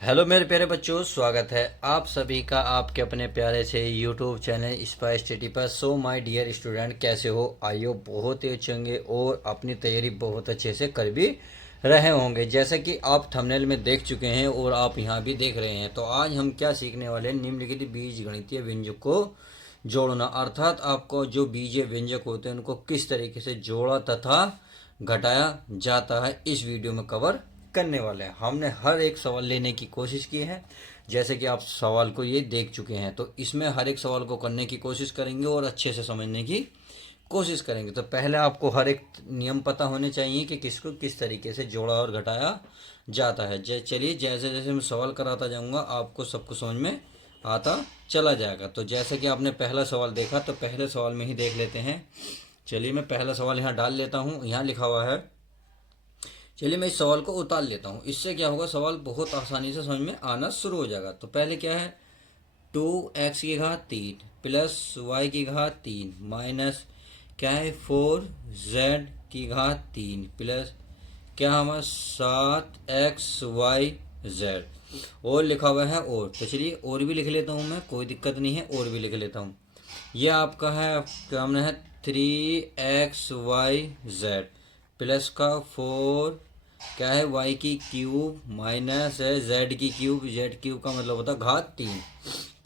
Hello मेरे प्यारे बच्चों, स्वागत है आप सभी का आपके अपने प्यारे से यूट्यूब चैनल स्पाइस स्टडी पर। सो माय डियर स्टूडेंट, कैसे हो? आइयो बहुत ही अच्छे होंगे और अपनी तैयारी बहुत अच्छे से कर भी रहे होंगे, जैसे कि आप थंबनेल में देख चुके हैं और आप यहाँ भी देख रहे हैं। तो आज हम क्या सीखने वाले हैं? निम्नलिखित बीज गणितीय व्यंजक को जोड़ना, अर्थात आपको जो बीजीय व्यंजक होते हैं उनको किस तरीके से जोड़ा तथा घटाया जाता है, इस वीडियो में कवर करने वाले हैं। हमने हर एक सवाल लेने की कोशिश की है, जैसे कि आप सवाल को ये देख चुके हैं। तो इसमें हर एक सवाल को करने की कोशिश करेंगे और अच्छे से समझने की कोशिश करेंगे। तो पहले आपको हर एक नियम पता होने चाहिए कि किसको किस तरीके से जोड़ा और घटाया जाता है। चलिए, जैसे जैसे मैं सवाल कराता जाऊंगा आपको सब कुछ समझ में आता चला जाएगा। तो जैसे कि आपने पहला सवाल देखा, तो पहले सवाल में ही देख लेते हैं। चलिए, मैं पहला सवाल यहाँ डाल लेता हूँ। यहाँ लिखा हुआ है, चलिए मैं इस सवाल को उतार लेता हूँ। इससे क्या होगा, सवाल बहुत आसानी से समझ में आना शुरू हो जाएगा। तो पहले क्या है, 2x की घात 3 प्लस y की घात 3 माइनस क्या है 4z की घात 3 प्लस क्या हमारा 7xyz और लिखा हुआ है। और तो चलिए और भी लिख लेता हूँ मैं, कोई दिक्कत नहीं है, और भी लिख लेता हूँ। ये आपका है, क्या हमने है 3xyz प्लस का 4 क्या है y की क्यूब माइनस है z की क्यूब। z क्यूब का मतलब होता है घात 3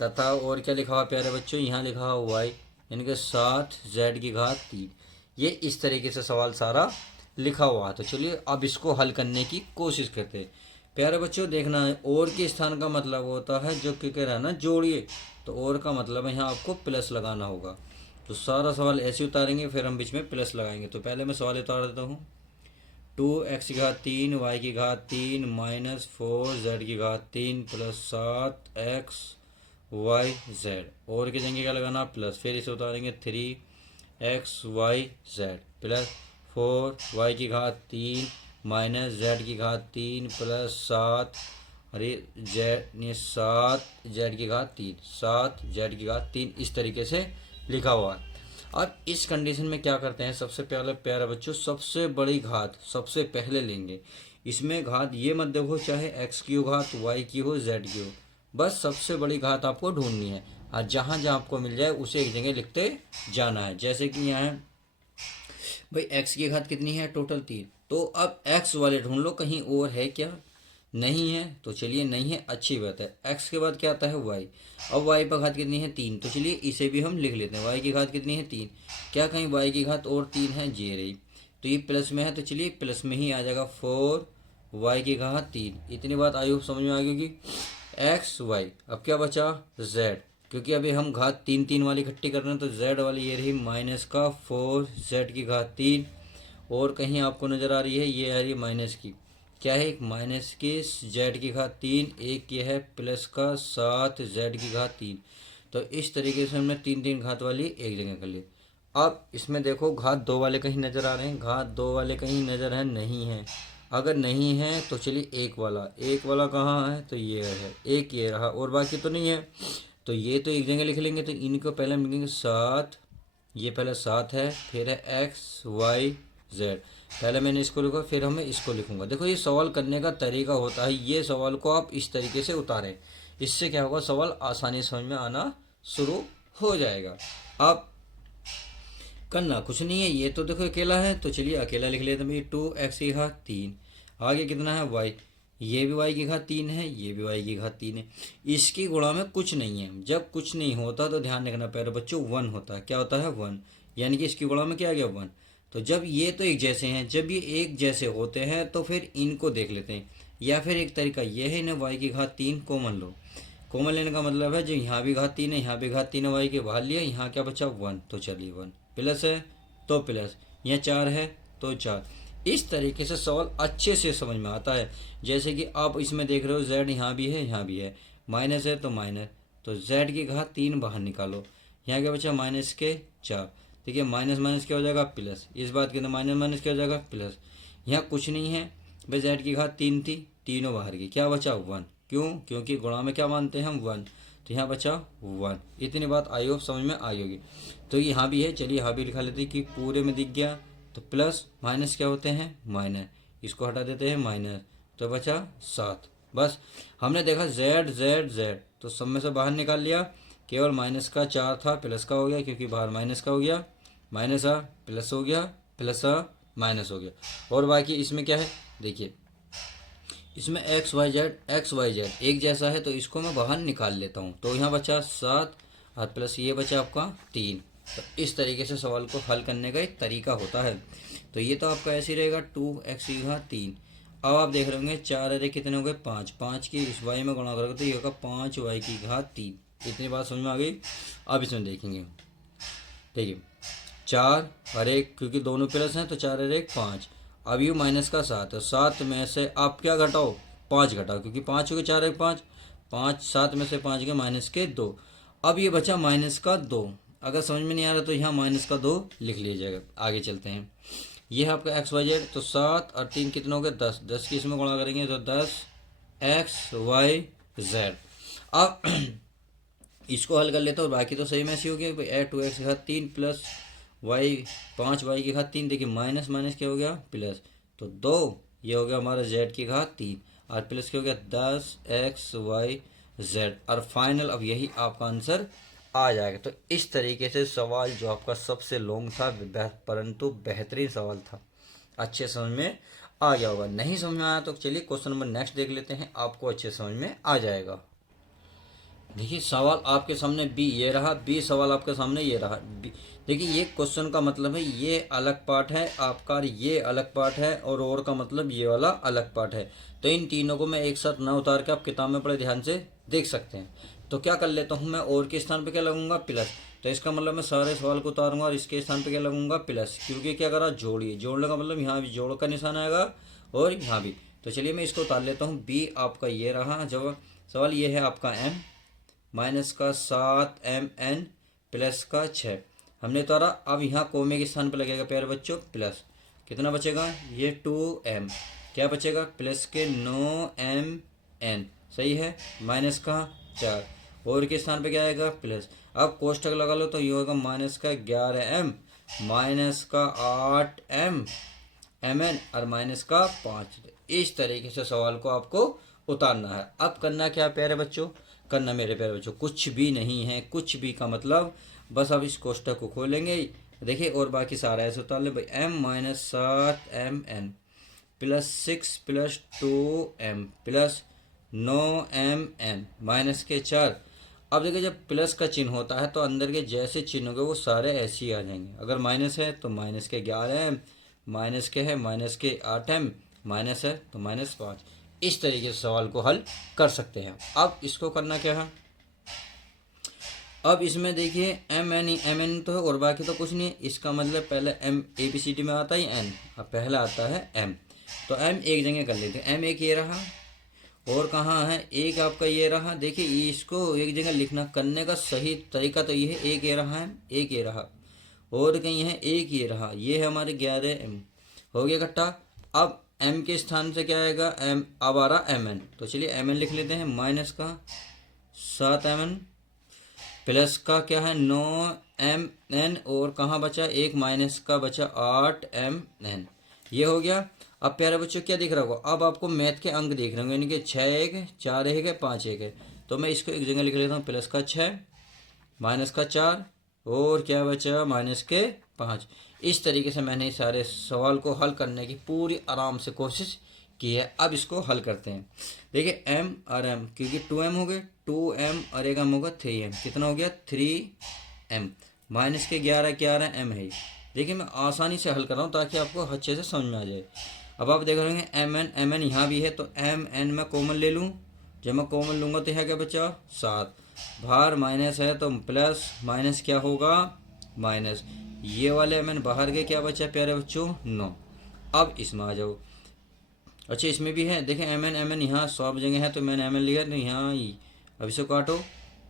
तथा और क्या लिखा हुआ प्यारे बच्चों, यहाँ लिखा हुआ y यानी कि 7z की घात 3। ये इस तरीके से सवाल सारा लिखा हुआ है। तो चलिए अब इसको हल करने की कोशिश करते हैं। प्यारे बच्चों देखना है, और के स्थान का मतलब होता है जो कि कह रहा है ना जोड़िए, तो और का मतलब है यहाँ आपको प्लस लगाना होगा। तो सारा सवाल ऐसे उतारेंगे, फिर हम बीच में प्लस लगाएंगे। तो पहले मैं सवाल उतार देता हूँ। 2x की घात 3 y की घात 3 माइनस 4z की घात 3 प्लस 7xyz और की जगह क्या लगाना प्लस, फिर इसे उतारेंगे 3xyz प्लस 4y की घात 3 माइनस z की घात 3 प्लस 7z की घात 3 इस तरीके से लिखा हुआ है। अब इस कंडीशन में क्या करते हैं, सबसे पहले प्यारे बच्चों सबसे बड़ी घात सबसे पहले लेंगे। इसमें घात ये मत देखो चाहे x की हो घात, y की हो, z की हो, बस सबसे बड़ी घात आपको ढूंढनी है और जहाँ जहाँ आपको मिल जाए उसे एक जगह लिखते जाना है। जैसे कि यहाँ है भाई x की घात कितनी है, टोटल 3। तो अब x वाले ढूंढ लो, कहीं और है क्या? नहीं है। तो चलिए नहीं है, अच्छी बात है। x के बाद क्या आता है y। अब y पर घात कितनी है 3, तो चलिए इसे भी हम लिख लेते हैं। y की घात कितनी है 3, क्या कहीं y की घात और 3 है, ये रही। तो ये प्लस में है, तो चलिए प्लस में ही आ जाएगा 4y की घात 3। इतनी बात आई समझ में आ गई कि एक्स वाई। अब क्या बचा z, क्योंकि अभी हम घात 3 वाली इकट्ठी कर रहे हैं, तो z वाली ये रही माइनस का 4z की घात 3। और कहीं आपको नज़र आ रही है, ये आ रही है माइनस की, क्या है एक माइनस की z की घात 3, एक ये है प्लस का 7z की घात 3। तो इस तरीके से हमने 3 घात वाली एक जगह कर ली। अब इसमें देखो घात 2 वाले कहीं नज़र आ रहे हैं, घात 2 वाले कहीं नज़र है, नहीं है। अगर नहीं है तो चलिए एक वाला कहाँ है, तो ये है, एक ये रहा और बाकी तो नहीं है। तो ये तो एक जगह लिख लेंगे। तो इनको पहले हम लिखेंगे 7, ये पहले 7 है, फिर है XYZ। पहले मैंने इसको लिखा, फिर हमें इसको लिखूंगा। देखो ये सवाल करने का तरीका होता है, ये सवाल को आप इस तरीके से उतारें, इससे क्या होगा सवाल आसानी से समझ में आना शुरू हो जाएगा। अब करना कुछ नहीं है, ये तो देखो अकेला है, तो चलिए अकेला लिख लेते हैं भाई 2x की घात 3। आगे कितना है y, ये भी y की घात 3 है, ये भी y की घात 3 है। इसकी गुणा में कुछ नहीं है। जब कुछ नहीं होता तो ध्यान रखना प्यारे बच्चों 1 होता है। क्या होता है 1, यानी कि इसकी गुणा में क्या आ गया 1। तो जब ये तो एक जैसे हैं, जब ये एक जैसे होते हैं तो फिर इनको देख लेते हैं। या फिर एक तरीका ये है ना, y की घात 3 कॉमन लो। कॉमन लेने का मतलब है जो यहाँ भी घात 3 है, यहाँ भी घात 3 है, y के बाहर लिया, यहाँ क्या बचा 1। तो चलिए 1 प्लस है तो प्लस, यहाँ 4 है तो 4। इस तरीके से सवाल अच्छे से समझ में आता है। जैसे कि आप इसमें देख रहे हो z यहाँ भी है, यहाँ भी है, माइनस है तो माइनस, तो z की घात 3 बाहर निकालो, यहाँ क्या बचा माइनस के 4। देखिए माइनस माइनस क्या हो जाएगा प्लस, इस बात के अंदर माइनस माइनस क्या हो जाएगा प्लस। यहाँ कुछ नहीं है भाई, z की घात 3 थी, तीनों बाहर की, क्या बचा 1। क्यों? क्योंकि गुणा में क्या मानते हैं हम 1। तो यहाँ बचा 1। इतनी बात आई होप समझ में आई होगी। तो यहाँ भी है, चलिए यहाँ भी लिखा लेते हैं कि पूरे में दिख गया। तो प्लस माइनस क्या होते हैं माइनस, इसको हटा देते हैं माइनस, तो बचा 7। बस हमने देखा जेड जेड जेड, तो सब में से बाहर निकाल लिया, केवल माइनस का 4 था, प्लस का हो गया क्योंकि बाहर माइनस का हो गया, माइनस आ प्लस हो गया, प्लस आ माइनस हो गया। और बाकी इसमें क्या है देखिए, इसमें एक्स वाई जेड एक जैसा है, तो इसको मैं बाहर निकाल लेता हूँ, तो यहाँ बचा 7 और प्लस ये बचा आपका 3। तो इस तरीके से सवाल को हल करने का एक तरीका होता है। तो ये तो आपका ऐसे ही रहेगा 2x की घात 3। अब आप देख रहे होंगे 4 अरे कितने हो गए 5, 5 की इस वाई में गुणा करोगे तो ये होगा 5y की घात 3। इतनी बात समझ में आ गई। अब इसमें देखेंगे, देखिए 4 और 1 क्योंकि दोनों प्लस हैं तो 4 और 1 5। अब ये माइनस का 7 है, 7 में से आप क्या घटाओ 5 घटाओ, क्योंकि 5 हो गए 4 1 5, 5 7 में से 5 गए माइनस के 2। अब ये बचा माइनस का 2। अगर समझ में नहीं आ रहा तो यहाँ माइनस का 2 लिख लीजिएगा। आगे चलते हैं, ये है आपका एक्स वाई जेड, तो 7 और 3 कितने हो गए 10, 10 की इसमें गुणा करेंगे तो 10 एक्स वाई जेड। अब इसको हल कर लेते हो, बाकी तो सही में ऐसी हो गया भाई, ए 2x की घात 3 प्लस वाई 5y की घात 3। देखिए माइनस माइनस क्या हो गया प्लस, तो 2 ये हो गया हमारा z की घात 3 और प्लस क्या हो गया 10 एक्स वाई जेड। और फाइनल अब यही आपका आंसर आ जाएगा। तो इस तरीके से सवाल जो आपका सबसे लॉन्ग था परंतु बेहतरीन सवाल था, अच्छे समझ में आ गया होगा। नहीं समझ में आया तो चलिए क्वेश्चन नंबर नेक्स्ट देख लेते हैं, आपको अच्छे समझ में आ जाएगा। देखिए सवाल आपके सामने बी ये रहा, बी सवाल आपके सामने ये रहा। देखिए ये क्वेश्चन का मतलब है ये अलग पार्ट है आपका, ये अलग पार्ट है, और का मतलब ये वाला अलग पार्ट है। तो इन तीनों को मैं एक साथ ना उतार के आप किताब में बड़े ध्यान से देख सकते हैं। तो क्या कर लेता हूँ मैं, और के स्थान पे क्या लगूंगा प्लस, तो इसका मतलब मैं सारे सवाल को उतारूंगा और इसके स्थान पे क्या लगूंगा प्लस, क्योंकि क्या करा जोड़िए, जोड़ने का मतलब यहाँ भी जोड़ का निशान आएगा और यहाँ भी। तो चलिए मैं इसको उतार लेता हूँ, बी आपका ये रहा जवाब। सवाल ये है आपका एम माइनस का 7mn प्लस का 6 हमने उतारा। अब यहाँ कोमे के स्थान पर लगेगा प्यारे बच्चों प्लस, कितना बचेगा ये 2m, क्या बचेगा प्लस के 9mn, सही है, माइनस का 4 और के स्थान पे क्या आएगा प्लस। अब कोष्टक लगा लो तो ये होगा माइनस का 11m माइनस का 8m mn और माइनस का 5। इस तरीके से सवाल को आपको उतारना है। अब करना क्या प्यारे बच्चों, करना मेरे प्यारे बच्चों कुछ भी नहीं है, कुछ भी का मतलब बस अब इस कोष्टक को खोलेंगे, देखिए और बाकी सारा ऐसे उतार ले भाई, m minus 7mn plus 6 plus 2m plus 9mn minus के 4। अब देखिए जब प्लस का चिन्ह होता है तो अंदर के जैसे चिन्ह होंगे वो सारे ऐसे ही आ जाएंगे। अगर माइनस है तो माइनस के 11m, माइनस के है माइनस के 8m, माइनस है तो माइनस 5। इस तरीके से सवाल को हल कर सकते हैं। अब इसको करना क्या है, अब इसमें देखिए एम एन तो है और बाकी तो कुछ नहीं है। इसका मतलब पहले M A B C D में आता ही एन, अब पहला आता है एम, तो एम एक जगह कर लेते हैं। एम एक ये रहा और कहाँ है एक आपका ये रहा। देखिए इसको एक जगह लिखना करने का सही तरीका तो ये है, एक ये रहा है एक ये रहा और कहीं है एक ये रहा, ये है हमारे 11m हो गया इकट्ठा। अब m के स्थान से क्या आएगा m, अब आ रहा mn, तो चलिए mn लिख लेते हैं, माइनस का 7mn प्लस का क्या है 9mn और कहाँ बचा एक माइनस का बचा 8mn, ये हो गया। अब प्यारे बच्चों क्या दिख रहा होगा, अब आपको मैथ के अंक दिख रहे होंगे, यानी कि 6 1 4 1 है 5 1 है, तो मैं इसको एक जगह लिख लेता हूँ, प्लस का 6 माइनस का 4 और क्या बचा माइनस के 5। इस तरीके से मैंने सारे सवाल को हल करने की पूरी आराम से कोशिश की है। अब इसको हल करते हैं। देखिए m और m क्योंकि 2m हो गए, 2m और एक m होगा 3m, कितना हो गया 3m माइनस के 11 m है। देखिए मैं आसानी से हल कर रहा हूँ ताकि आपको अच्छे से समझ में आ जाए। अब आप देख रहे होंगे mn यहाँ भी है तो mn मैं कॉमन ले लूँ, जब मैं कॉमन लूँगा तो यहाँ क्या बचा 7, बाहर माइनस है तो प्लस माइनस क्या होगा माइनस, ये वाले mn बाहर गए, क्या बचा प्यारे बच्चों 9। अब इसमें आ जाओ, अच्छा इसमें भी है देखिए mn यहाँ सब जगह है तो मैंने mn लिया तो यहाँ ही। अब इसे काटो,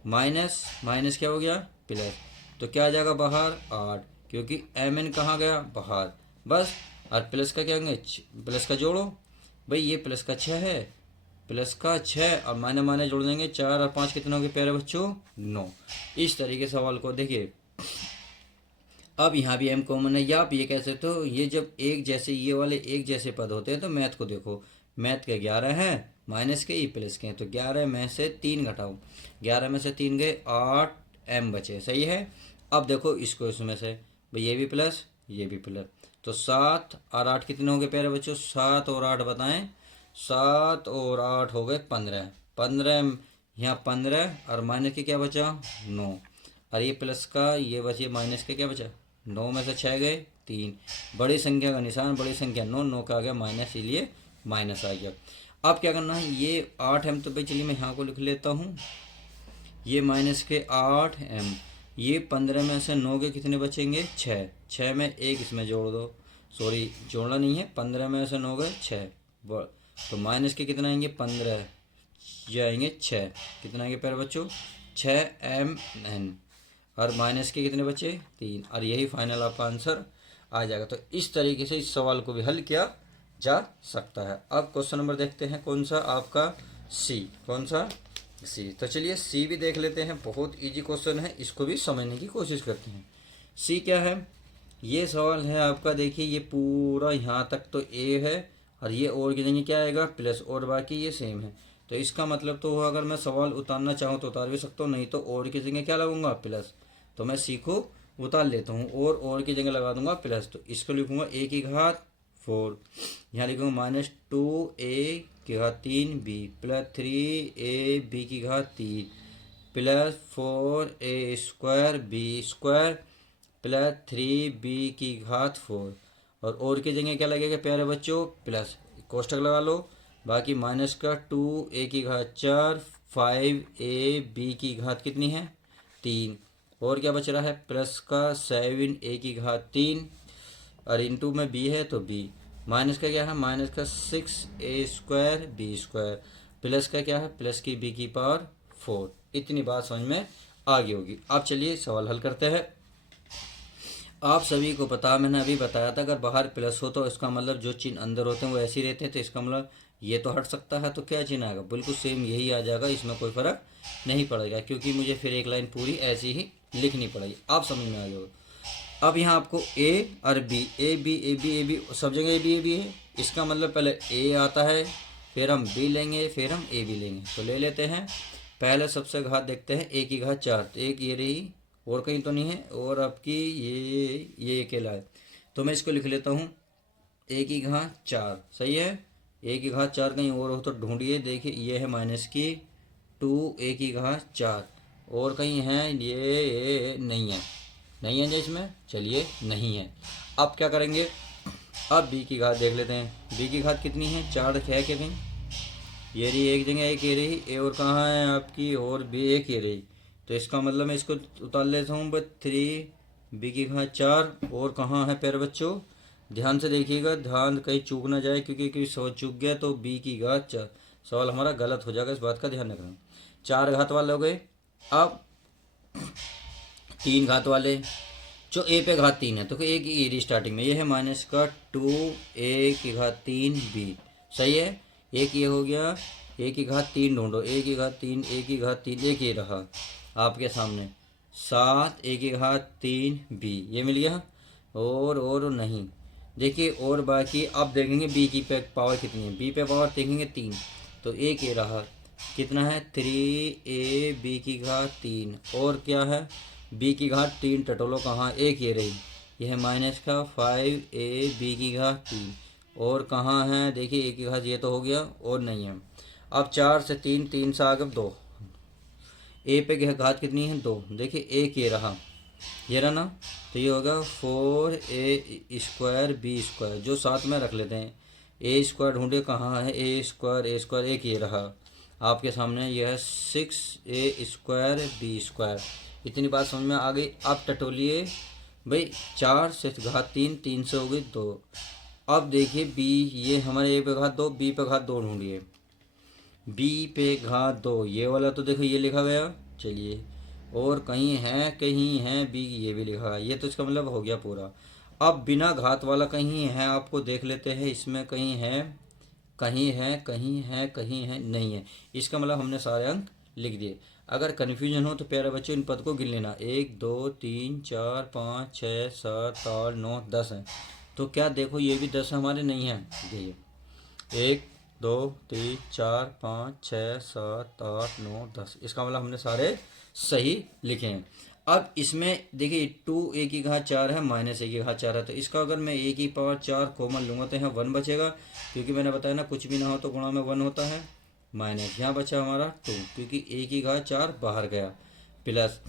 माइनस माइनस क्या हो गया प्लस, तो क्या आ जाएगा बाहर 8, क्योंकि mn कहाँ गया बाहर, बस। और प्लस का क्या होंगे प्लस का जोड़ो भाई, ये प्लस का 6 है, प्लस का 6 और माइनस माइनस जोड़ देंगे 4 और 5 कितने हो गए प्यारे बच्चों 9। इस तरीके से सवाल को देखिए। अब यहाँ भी m कॉमन है, या आप ये कह सकते हो ये जब एक जैसे ये वाले एक जैसे पद होते हैं तो मैथ को देखो, मैथ के 11 हैं माइनस के ई प्लस के हैं, तो 11 में से 3 घटाओ, 11 में से 3 गए 8 एम बचे, सही है। अब देखो इसको इसमें से, भाई ये भी प्लस ये भी प्लस, तो 7 और 8 कितने हो गए प्यारे बच्चों, 7 और 8 बताएं, 7 और 8 हो गए 15, 15 यहाँ 15 और माइनस के क्या बचा 9, और ये प्लस का ये बचे माइनस के क्या बचा 9 में से 6 गए 3, बड़ी संख्या का निशान बड़ी संख्या 9, 9 का आ गया माइनस, इसलिए माइनस आ गया। अब क्या करना है, ये 8 एम, तो भाई चलिए मैं यहाँ को लिख लेता हूँ, ये माइनस के 8 एम, ये 15 में से 9 के कितने बचेंगे 6, 6 में एक इसमें जोड़ दो, सॉरी जोड़ना नहीं है, 15 में से 9 गए 6, तो माइनस के कितना आएंगे 15, ये आएंगे 6, कितना आएंगे प्यारे बच्चों 6 एम एन, और माइनस के कितने बचे 3, और यही फाइनल आपका आंसर आ जाएगा। तो इस तरीके से इस सवाल को भी हल किया जा सकता है। अब क्वेश्चन नंबर देखते हैं कौन सा आपका सी, कौन सा सी, तो चलिए सी भी देख लेते हैं, बहुत इजी क्वेश्चन है, इसको भी समझने की कोशिश करते हैं। सी क्या है, ये सवाल है आपका, देखिए ये पूरा यहाँ तक तो ए है, और ये और की जगह क्या आएगा प्लस, और बाकी ये सेम है, तो इसका मतलब तो अगर मैं सवाल उतारना चाहूँ तो उतार भी सकता हूँ, नहीं तो और की जगह क्या लगाऊंगा प्लस, तो मैं सी को उतार लेता हूँ और की जगह लगा दूंगा प्लस, तो इसको लिखूंगा ए की घात 4, यहाँ लिखूंगा माइनस 2a की घात 3b प्लस 3ab की घात 3 plus 4a square B square plus 3b की घात 4, और की जगह क्या लगेगा प्यारे बच्चों प्लस, कोष्टक लगा लो, बाकी माइनस का 2a की घात 4 5ab की घात कितनी है 3, और क्या बच रहा है प्लस का 7a की घात 3, और इंटू में b है तो b, माइनस का क्या है माइनस का 6a square B square, plus का क्या है प्लस की b की पावर 4। इतनी बात समझ में आ गई होगी। अब चलिए सवाल हल करते हैं। आप सभी को पता, मैंने अभी बताया था, अगर बाहर प्लस हो तो इसका मतलब जो चिन्ह अंदर होते हैं वो ऐसे ही रहते हैं, तो इसका मतलब ये तो हट सकता है, तो क्या चिन्ह आएगा बिल्कुल सेम यही आ जाएगा, इसमें कोई फर्क नहीं पड़ेगा, क्योंकि मुझे फिर एक लाइन पूरी ऐसी ही लिखनी पड़ेगी। आप समझ में आ जाएगा। अब यहाँ आपको ए और बी, ए बी सब जगह ए बी है, इसका मतलब पहले ए आता है, फिर हम बी लेंगे, फिर हम ए बी लेंगे, तो ले लेते हैं। पहले सबसे घात देखते हैं, ए की घात 4, तो एक ये रही, और कहीं तो नहीं है, और आपकी ये अकेला है, तो मैं इसको लिख लेता हूँ ए की घात 4, सही है। ए की घात 4 कहीं और हो तो ढूंढिए, देखिए ये है माइनस की 2a की घात 4, और कहीं है ये नहीं है, नहीं है जो इसमें, चलिए नहीं है। अब क्या करेंगे, अब b की घात देख लेते हैं, b की घात कितनी है 4 है क्या कहीं, ये रही एक जगह एक ये रही, ए और कहाँ है आपकी, और बी एक ये रही, तो इसका मतलब मैं इसको उतार लेता हूँ, बस 3b की घात 4, और कहाँ है प्यारे बच्चों, ध्यान से देखिएगा, ध्यान कहीं चूक ना जाए, क्योंकि सवाल चूक गया तो b की घात 4 सवाल हमारा गलत हो जाएगा, इस बात का ध्यान रखना। 4 घात वाले हो गए। अब 3 घात वाले, जो ए पे घात 3 है तो ए की ए स्टार्टिंग में, ये है माइनस का 2a की घात 3b, सही है। एक ये हो गया, ए की घात 3 ढूंढो, ए की घात 3, ए की घात 3, एक ये रहा आपके सामने 7 ए की घात 3b, ये मिल गया, और नहीं, देखिए और बाकी अब देखेंगे बी की पे पावर कितनी है, बी पे पावर देखेंगे 3, तो एक ये रहा, कितना है 3ab की घात 3, और क्या है b की घात 3 टटोलो कहाँ, एक ये रही, यह है माइनस का 5ab की घात 3, और कहाँ है देखिए ए की घात, ये तो हो गया और नहीं है। अब 4 से 3, 3 से आगे 2, ए पे घात कितनी है 2, देखिए एक ये रहा, ये रहा ना, तो ये होगा 4a स्क्वायर बी स्क्वायर, जो साथ में रख लेते हैं, ए स्क्वायर ढूंढे कहाँ है, ए स्क्वायर एक ये रहा आपके सामने, यह है 6a स्क्वायर बी स्क्वायर। इतनी बात समझ में आ गई। आप टटोलिए भाई, 4 से घात 3, 3 से हो गई 2, अब देखिए बी, ये हमारे ए पे घात 2, बी पे घात 2 ढूंढिए, बी पे घात 2, ये वाला तो देखो ये लिखा गया, चलिए और कहीं है बी, ये भी लिखा है, ये तो इसका मतलब हो गया पूरा। अब बिना घात वाला कहीं है, आपको देख लेते हैं, इसमें कहीं है नहीं है, इसका मतलब हमने सारे अंक लिख दिए। अगर कन्फ्यूजन हो तो प्यारे बच्चों इन पद को गिन लेना, 1 2 3 4 5 6 7 8 9 10 है, तो क्या देखो ये भी 10 हमारे नहीं है, देखिए 1 2 3 4 5 6 7 8 9 10। इसका मतलब हमने सारे सही लिखे हैं। अब इसमें देखिए 2 a की घात 4 है, -a की घात 4 है, तो इसका अगर मैं a की पावर 4 कॉमन लूँगा तो यहाँ 1 बचेगा, क्योंकि मैंने बताया ना कुछ भी ना हो तो गुणा में 1 होता है। माइनस यहाँ बचा हमारा 2, क्योंकि a की घात 4 बाहर गया, प्लस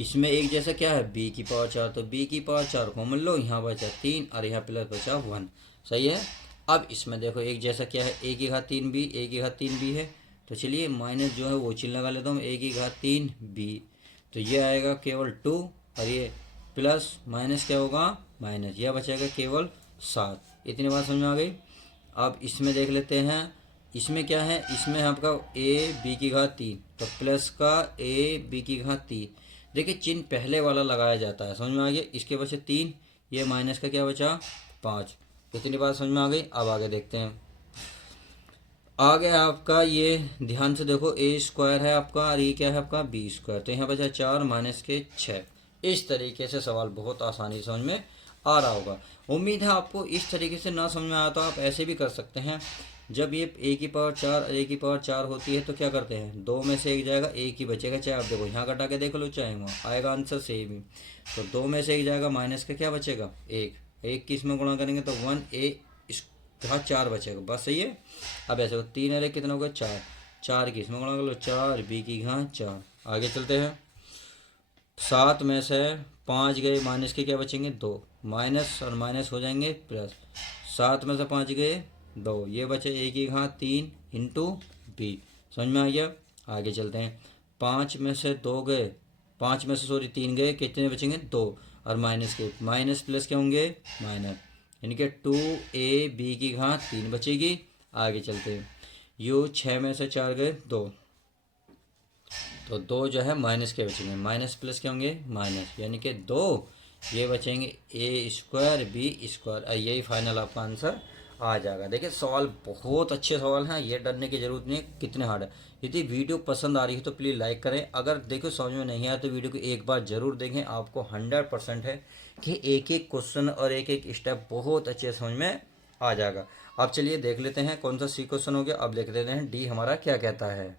इसमें एक जैसा क्या है b की पावर 4, तो b की पावर 4 कॉमन लो, यहाँ बचा 3 और यहाँ प्लस बचा 1। सही है। अब इसमें देखो एक जैसा क्या है a की घात 3 है, तो चलिए माइनस जो है वो चिन्ह लगा लेता हूँ, a की घात 3 b, तो ये आएगा केवल 2 और ये प्लस माइनस क्या होगा माइनस, यह बचेगा केवल 7। इतनी बात समझ में आ गई। अब इसमें देख लेते हैं, इसमें क्या है, इसमें है आपका a b की घात 3, तो प्लस का a b की घात 3। देखिए चिन्ह पहले वाला लगाया जाता है, समझ में आ गया। इसके बचे 3, ये माइनस का क्या बचा 5। इतनी बात समझ में आ गई। अब आगे देखते हैं। आगे आपका ये ध्यान से देखो, a² है आपका और ये क्या है आपका b², तो यहाँ बचा 4 माइनस के 6। इस तरीके से सवाल बहुत आसानी से समझ में आ रहा होगा। उम्मीद है आपको इस तरीके से ना समझ में आया तो आप ऐसे भी कर सकते हैं। जब ये a की पावर 4 और a की पावर 4 होती है तो क्या करते हैं, 2 में से एक जाएगा, एक ही बचेगा, चाहे आप देखो यहाँ कटा के देख लो चाहे वहाँ, आएगा आंसर सेम ही। तो 2 में से एक जाएगा, माइनस का क्या बचेगा 1, 1 की इसमें गुणा करेंगे तो 1a/4 बचेगा, बस सही है। अब ऐसे हो 3 अरे कितना होगा 4, 4 की इसमें गुणा कर लो 4, b की घात 4। आगे चलते हैं। 7 में से 5 गए, माइनस के क्या बचेंगे 2, माइनस और माइनस हो जाएंगे प्लस, 7 में से 5 गए 2, ये बचे a की घात 3 इंटू बी। समझ में आ गया। आगे चलते हैं। 5 में से 2 गए, 5 में से सॉरी 3 गए, कितने बचेंगे 2, और माइनस के माइनस प्लस क्या होंगे माइनस, यानी कि 2ab की घात 3 बचेगी। आगे चलते हैं। यू 6 में से 4 गए 2, तो 2 जो है माइनस के बचेंगे, माइनस प्लस क्या होंगे माइनस, यानी कि 2 ये बचेंगे a² b², यही फाइनल आपका आंसर आ जाएगा। देखिए सवाल बहुत अच्छे सवाल हैं, ये डरने की जरूरत नहीं है कितने हार्ड है। यदि वीडियो पसंद आ रही है तो प्लीज़ लाइक करें। अगर देखो समझ में नहीं आया तो वीडियो को एक बार जरूर देखें, आपको 100% है कि एक एक क्वेश्चन और एक एक स्टेप बहुत अच्छे समझ में आ जाएगा। अब चलिए देख लेते हैं कौन सा सी क्वेश्चन हो गया। अब देख लेते हैं डी हमारा क्या कहता है।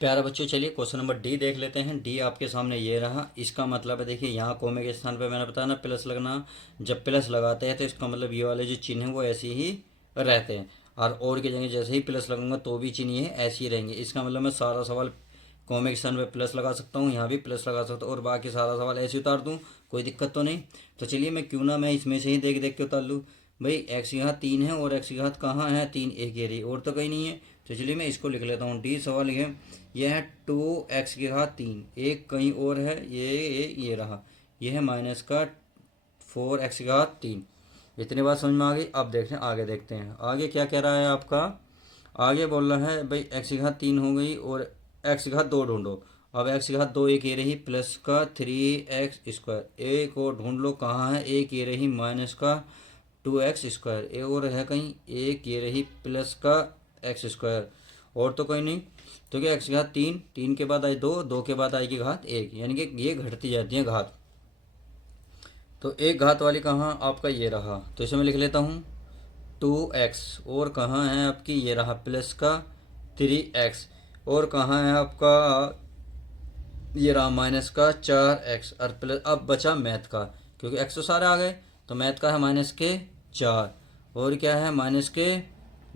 प्यारा बच्चों चलिए क्वेश्चन नंबर डी देख लेते हैं। डी आपके सामने ये रहा। इसका मतलब है देखिए यहाँ कोमे के स्थान पे मैंने बताया ना प्लस लगना, जब प्लस लगाते हैं तो इसका मतलब ये वाले जो चिन्ह हैं वो ऐसे ही रहते हैं, और की जगह जैसे ही प्लस लगूंगा तो भी चिन्ह ये ऐसे ही रहेंगे। इसका मतलब मैं सारा सवाल कोमे के स्थान पे प्लस लगा सकता हूँ, यहाँ भी प्लस लगा सकता हूँ, और बाकी सारा सवाल ऐसे उतार दूँ, कोई दिक्कत तो नहीं। तो चलिए मैं क्यों ना मैं इसमें से ही देख देख के उतार लूँ। भाई x की घात 3 है और x की घात कहाँ है 3, एक ये रही और तो कहीं नहीं है। तो चलिए मैं इसको लिख लेता हूँ। डी सवाल यह है 2x की घात 3, एक कहीं और है, ये रहा, ये है माइनस का 4x की घात 3। इतनी बात समझ में आ गई। अब देखते हैं आगे, देखते हैं आगे क्या कह रहा है आपका। आगे बोल रहा है भाई x की घात 3 हो गई और x की घात 2 ढूंढो। अब x की घात 2 एक ये रही प्लस का 3x², एक और ढूंढ लो कहाँ है, एक ये रही माइनस का 2x², एक और है कहीं, एक ये रही प्लस का x², और तो कोई नहीं। तो क्या x की घात 3, 3 के बाद आई 2, 2 के बाद आएगी घात 1, यानी कि ये घटती जाती है घात। तो एक घात वाली कहाँ आपका ये रहा, तो इसे मैं लिख लेता हूँ 2x, और कहाँ है आपकी ये रहा प्लस का 3x, और कहाँ है आपका ये रहा माइनस का 4x, और प्लस अब बचा मैथ का, क्योंकि x तो सारे आ गए, तो मैथ का है माइनस के 4, और क्या है माइनस के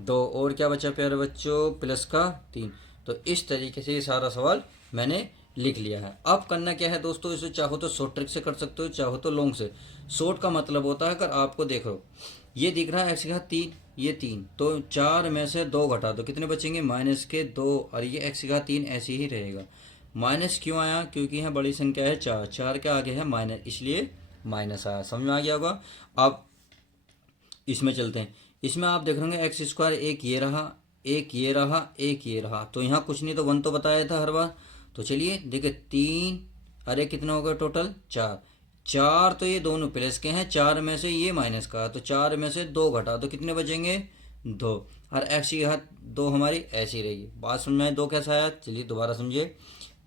2, और क्या बचा प्यारे बच्चों प्लस का 3। तो इस तरीके से ये सारा सवाल मैंने लिख लिया है। अब करना क्या है दोस्तों, इसे चाहो तो शॉर्ट ट्रिक से कर सकते हो, चाहो तो लॉन्ग से। शॉर्ट का मतलब होता है अगर आपको देखो ये दिख रहा है x की घात 3, ये 3, तो 4 में से 2 घटा दो, कितने बचेंगे माइनस के 2, और ये x की घात 3 ऐसे ही रहेगा। माइनस क्यों आया, क्योंकि यहाँ बड़ी संख्या है 4, 4 के आगे है माइनस, इसलिए माइनस आया। समझ में आ गया होगा। अब इसमें चलते हैं। इसमें आप देख रहे x², एक ये रहा, एक ये रहा, एक ये रहा, तो यहाँ कुछ नहीं तो 1 तो बताया था हर बार। तो चलिए देखिए 3 अरे कितना होगा टोटल 4, 4 तो ये दोनों प्लस के हैं, 4 में से ये माइनस का, तो 4 में से 2 घटा तो कितने बचेंगे 2, और x की घात 2 हमारी ऐसी रहेगी। बात समझ में आए 2 कैसा आया, चलिए दोबारा समझिए।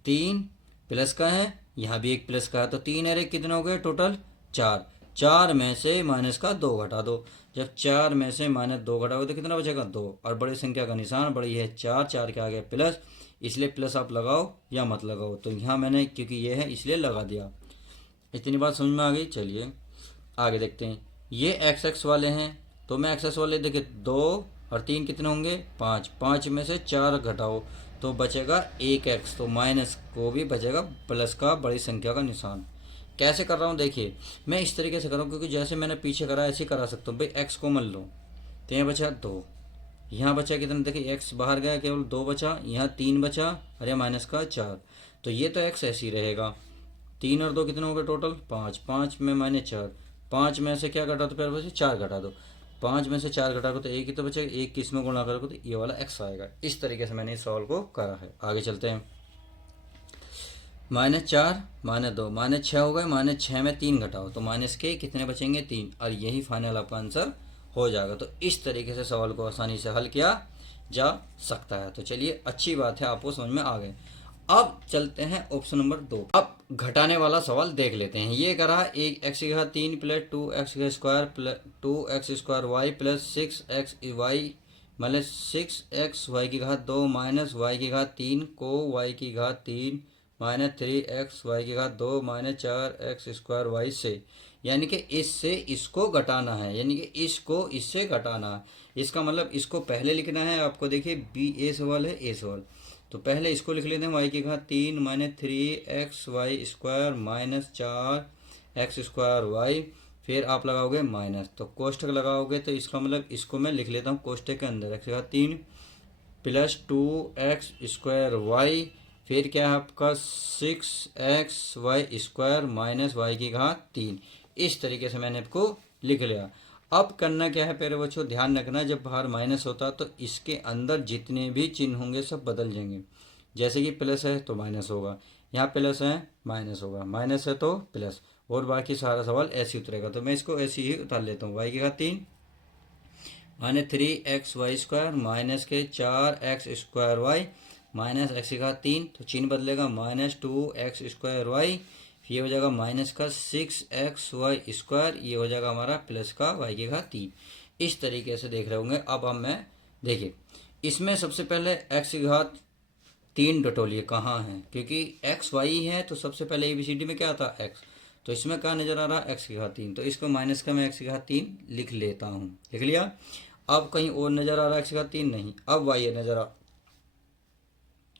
3 प्लस का है, यहाँ भी एक प्लस का है, तो 3 अरे कितना हो गए टोटल 4, 4 में से माइनस का 2 घटा दो, जब 4 में से -2 घटाओगे तो कितना बचेगा 2, और बड़ी संख्या का निशान बड़ी है 4, 4 के आगे प्लस, इसलिए प्लस आप लगाओ या मत लगाओ, तो यहाँ मैंने क्योंकि ये है इसलिए लगा दिया। इतनी बात समझ में आ गई। चलिए आगे देखते हैं। ये एक्स एक्स वाले हैं, तो मैं एक्स एक्स वाले देखिए 2 और 3 कितने होंगे 5, 5 में से 4 घटाओ तो बचेगा 1x, तो माइनस को भी बचेगा प्लस का बड़ी संख्या का निशान। कैसे कर रहा हूँ देखिए, मैं इस तरीके से कर रहा हूँ क्योंकि जैसे मैंने पीछे करा ऐसे ही करा सकता हूँ। भाई एक्स को मान लो, तो यहाँ बचा 2, यहाँ बचा कितना देखिए एक्स बाहर गया केवल 2 बचा, यहाँ 3 बचा और यहाँ माइनस का 4, तो ये तो एक्स ऐसे ही रहेगा। 3 और 2 कितने हो गए टोटल 5, 5 में -4, 5 में से क्या घटा तो फिर बचे 4 घटा दो, 5 में से 4 घटा को तो एक ही तो बचेगा, एक किस में गुणा करोगे तो ये वाला एक्स आएगा। इस तरीके से मैंने इस सवाल को करा है। आगे चलते हैं। -4 -2 -6 हो गए, -6 में 3 घटाओ तो माइनस के कितने बचेंगे 3, और यही फाइनल आपका आंसर हो जाएगा। तो इस तरीके से सवाल को आसानी से हल किया जा सकता है। तो चलिए अच्छी बात है, आपको समझ में आ गए। अब चलते हैं ऑप्शन नंबर 2। अब घटाने वाला सवाल देख लेते हैं। ये करा एक एक्स की घात 3 plus 2x² plus 2x² Y plus 6xy मतलब 6xy की घात 2 माइनस वाई की घात 3 को y की घात 3 -3x y की घात 2 -4x² y से, यानी कि इससे इसको घटाना है, यानी कि इसको इससे घटाना है। इसका मतलब इसको पहले लिखना है आपको। देखिए बी ए सवाल है, ए सवाल, तो पहले इसको लिख लेते हैं y की घात 3 -3xy² माइनस 4x² y, फिर आप लगाओगे माइनस, तो कोष्टक लगाओगे तो इसका मतलब इसको मैं लिख लेता हूँ कोष्टक के अंदर x की घात 3 प्लस 2x² y, फिर क्या है आपका 6xy² माइनस y की घात 3। इस तरीके से मैंने आपको लिख लिया। अब करना क्या है प्यारे बच्चों, ध्यान रखना जब बाहर माइनस होता तो इसके अंदर जितने भी चिन्ह होंगे सब बदल जाएंगे। जैसे कि प्लस है तो माइनस होगा, यहाँ प्लस है माइनस होगा, माइनस है तो प्लस, और बाकी सारा सवाल ऐसे ही उतरेगा। तो मैं इसको ऐसे ही उतार लेता हूँ। y की घात 3 -3xy² माइनस के 4x² y माइनस x की घात 3, तो चिन्ह बदलेगा -2x² y, ये हो जाएगा माइनस का 6xy², ये हो जाएगा हमारा प्लस का y की घात 3। इस तरीके से देख रहे होंगे। अब हम मैं देखिए इसमें सबसे पहले x की घात 3 डटोलिए कहाँ है, क्योंकि x y है तो सबसे पहले ABCD में क्या था x, तो इसमें क्या नजर आ रहा है x की घात 3, तो इसको माइनस का मैं x की घात 3 लिख लेता हूँ। लिख लिया। अब कहीं और नजर आ रहा है x की घात 3 नहीं, अब y नजर आ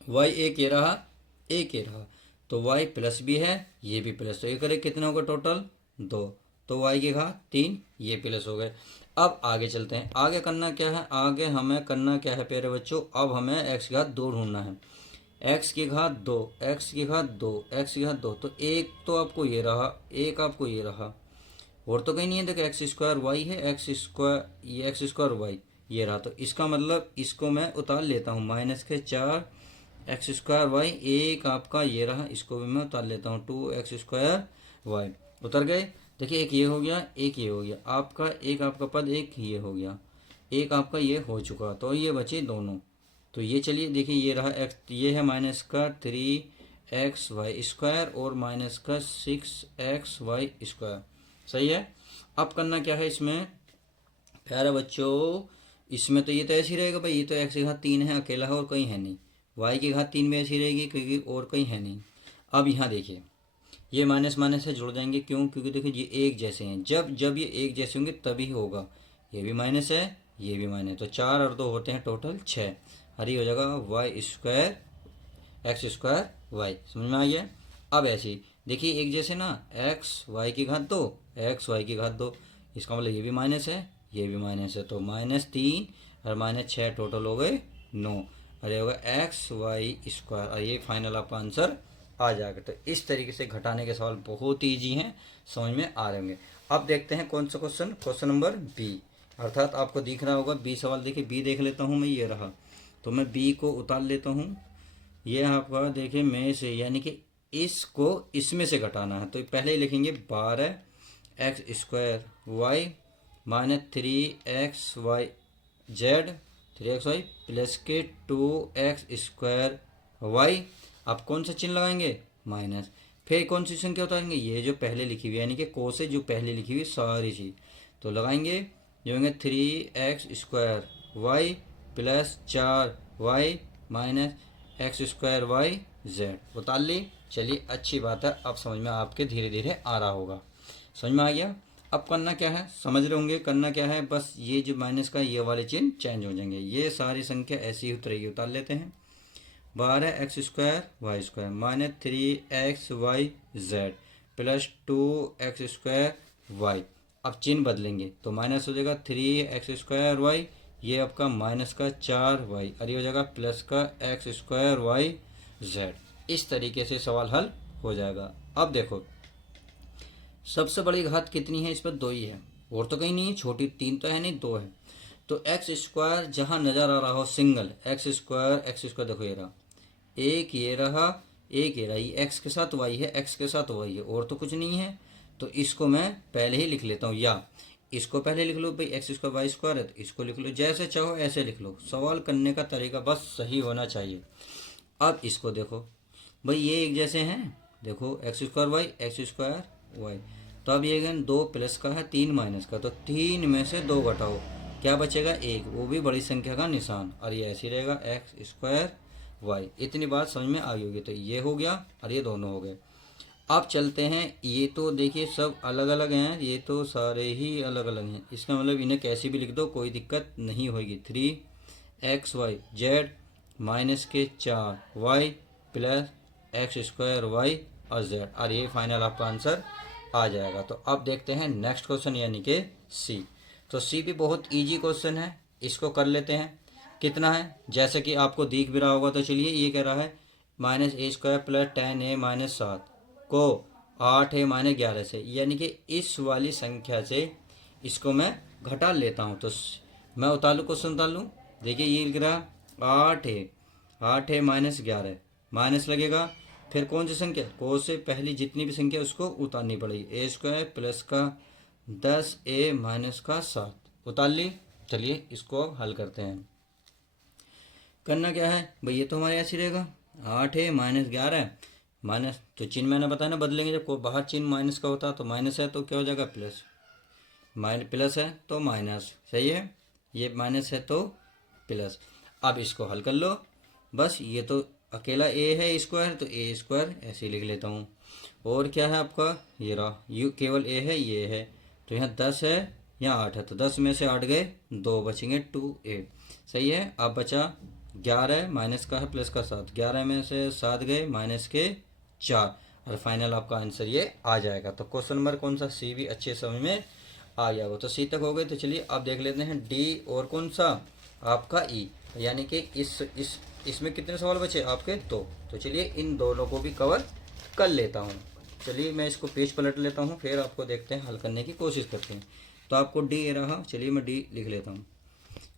y एक ये रहा, एक ये रहा, तो y प्लस भी है ये भी प्लस, तो ये करे कितने होगा टोटल 2, तो y की घात 3 ये प्लस हो गए। अब आगे चलते हैं। आगे करना क्या है, आगे हमें करना क्या है प्यारे बच्चों, अब हमें x की घात 2 ढूंढना है। x की घात 2 x की घात 2 x की घात 2, तो एक तो आपको ये रहा, एक आपको ये रहा, और तो कहीं नहीं है। देखो x² y है, ये x² y ये रहा, तो इसका मतलब इसको मैं उतार लेता हूँ माइनस के 4x² y, एक आपका ये रहा, इसको भी मैं उतार लेता हूँ 2x² y, उतर गए। देखिए एक ये हो गया, एक ये हो गया आपका, एक आपका पद एक ये हो गया, एक आपका ये हो चुका, तो ये बचे दोनों। तो ये चलिए देखिए ये रहा x, ये है माइनस का 3xy² और माइनस का 6xy², सही है। अब करना क्या है इसमें प्यारे बच्चों, इसमें तो ये तो ऐसे ही रहेगा भाई, ये तो x की घात 3 है अकेला है और कहीं है नहीं, y की घात 3 में ऐसी रहेगी क्योंकि और कहीं है नहीं। अब यहाँ देखिए ये माइनस माइनस से जुड़ जाएंगे, क्यों, क्योंकि देखिए ये एक जैसे हैं, जब जब ये एक जैसे होंगे तभी होगा। ये भी माइनस है ये भी माइनस, तो 4 और 2 होते हैं टोटल 6, और ये हो जाएगा x² y, समझ में आ गया। अब ऐसे ही देखिए एक जैसे ना x y की घात 2 xy की घात 2, इसका मतलब ये भी माइनस है ये भी माइनस है, तो -3 और -6 टोटल हो गए 9, और ये होगा xy², और ये फाइनल आपका आंसर आ जाएगा। तो इस तरीके से घटाने के सवाल बहुत ईजी हैं, समझ में आ रहे होंगे। अब देखते हैं कौन सा क्वेश्चन, क्वेश्चन नंबर बी, अर्थात आपको दिख रहा होगा बी सवाल। देखिए बी देख लेता हूँ मैं, ये रहा, तो मैं बी को उतार लेता हूँ। ये आपका देखिए में से, यानी कि इसको इसमें से घटाना है, तो पहले ही लिखेंगे 12x² y minus 3xy plus के 2x² y। आप कौन सा चिन्ह लगाएंगे माइनस, फिर कौन सी संख्या उतारेंगे, ये जो पहले लिखी हुई है, यानी कि को से जो पहले लिखी हुई सारी चीज, तो लगाएंगे ये होंगे 3x² y plus 4y minus x² z। उतार ली। चलिए अच्छी बात है, अब समझ में आपके धीरे धीरे आ रहा होगा। समझ में आ गया। अब करना क्या है, समझ रहे होंगे करना क्या है, बस ये जो माइनस का ये वाले चिन्ह चेंज हो जाएंगे। ये सारी संख्या ऐसी ही उतरेगी, उतार लेते हैं। 12x² minus 3xyz plus 2x²y। अब चिन्ह बदलेंगे तो माइनस हो जाएगा 3x²y, ये आपका माइनस का 4y, और ये हो जाएगा प्लस का x²yz। इस तरीके से सवाल हल हो जाएगा। अब देखो सबसे बड़ी घात कितनी है, इस पर 2 ही है, और तो कहीं नहीं है, छोटी 3 तो है नहीं, 2 है। तो x² जहाँ नज़र आ रहा हो सिंगल x², देखो ये रहा एक, ये रहा एक, ये रहा, ये x के साथ y है, x के साथ y है, और तो कुछ नहीं है। तो इसको मैं पहले ही लिख लेता हूँ, या इसको पहले लिख लो भाई, x² y² है तो इसको लिख लो, जैसे चाहो ऐसे लिख लो। सवाल करने का तरीका बस सही होना चाहिए। अब इसको देखो भाई, ये एक जैसे हैं, देखो x²y। तो अब ये अगेन 2 प्लस का है 3 माइनस का, तो 3 में से 2 घटाओ, क्या बचेगा 1, वो भी बड़ी संख्या का निशान, और ये ऐसे रहेगा x²y। इतनी बात समझ में आ गई होगी। तो ये हो गया और ये दोनों हो गए। अब चलते हैं, ये तो देखिए सब अलग अलग हैं, ये तो सारे ही अलग अलग हैं, इसका मतलब इन्हें कैसे भी लिख दो कोई दिक्कत नहीं होगी। 3xyz माइनस के 4y प्लस x²y और z, और ये फाइनल आपका आंसर आ जाएगा। तो अब देखते हैं नेक्स्ट क्वेश्चन यानी कि सी। तो सी भी बहुत इजी क्वेश्चन है, इसको कर लेते हैं। कितना है, जैसे कि आपको दिख भी रहा होगा। तो चलिए, ये कह रहा है -a² प्लस 10a माइनस 7 को 8a माइनस 11 से, यानी कि इस वाली संख्या से इसको मैं घटा लेता हूँ। तो मैं उतार लूँ, क्वेश्चन उतार लूँ। देखिए ये लिख रहा 8a माइनस 11, माइनस लगेगा, फिर कौन सी संख्या, को से पहली जितनी भी संख्या उसको उतारनी पड़ेगी। a² प्लस का 10a माइनस का 7 उतार ली। चलिए इसको हल करते हैं। करना क्या है भाई, ये तो हमारे ऐसे रहेगा 8a माइनस 11 माइनस, तो चिन्ह मैंने बताया ना बदलेंगे, जब को बाहर चिन्ह माइनस का होता है तो माइनस है तो क्या हो जाएगा प्लस, प्लस है तो माइनस, सही है, ये माइनस है तो प्लस। अब इसको हल कर लो। बस ये तो अकेला a है स्क्वायर, तो a² ऐसे लिख लेता हूँ। और क्या है आपका, ये रहा, यू केवल a है, ये है, तो यहाँ 10 है, यहाँ 8 है, तो 10 में से 8 गए, 2 बचेंगे 2a, सही है। अब बचा 11 माइनस का है प्लस का 7, 11 में से 7 गए माइनस के 4, और फाइनल आपका आंसर ये आ जाएगा। तो क्वेश्चन नंबर कौन सा, सी भी अच्छे समझ में आ गया वो। तो सी तक हो गए। तो चलिए अब देख लेते हैं डी और कौन सा आपका ई, यानी कि इसमें कितने सवाल बचे आपके, 2। तो चलिए इन दोनों को भी कवर कर लेता हूँ। चलिए मैं इसको पेज पलट लेता हूँ, फिर आपको देखते हैं हल करने की कोशिश करते हैं। तो आपको डी रहा, चलिए मैं डी लिख लेता हूँ।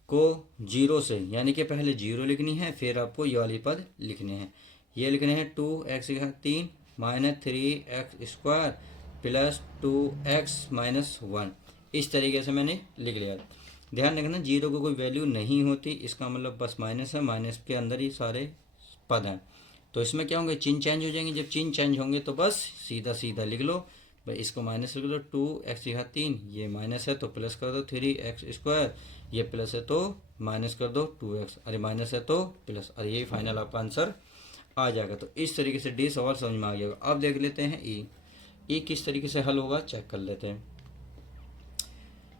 को 0 से, यानी कि पहले 0 लिखनी है, फिर आपको ये वाली पद लिखने हैं। ये लिखने हैं 2x³ minus 3x² plus 2x minus 1। इस तरीके से मैंने लिख लिया। ध्यान रखना 0 को कोई वैल्यू नहीं होती, इसका मतलब बस माइनस है, माइनस के अंदर ही सारे पद हैं। तो इसमें क्या होंगे, चिन्ह चेंज हो जाएंगे। जब चिन्ह चेंज होंगे तो बस सीधा सीधा लिख लो भाई, इसको माइनस लिख लो, 2x³, ये माइनस है तो प्लस कर दो 3x², ये प्लस है तो माइनस कर दो 2x, अरे माइनस है तो प्लस, और यही फाइनल आपका आंसर आ जाएगा। तो इस तरीके से डी सवाल समझ में आ गया। अब देख लेते हैं ई किस तरीके से हल होगा, चेक कर लेते हैं।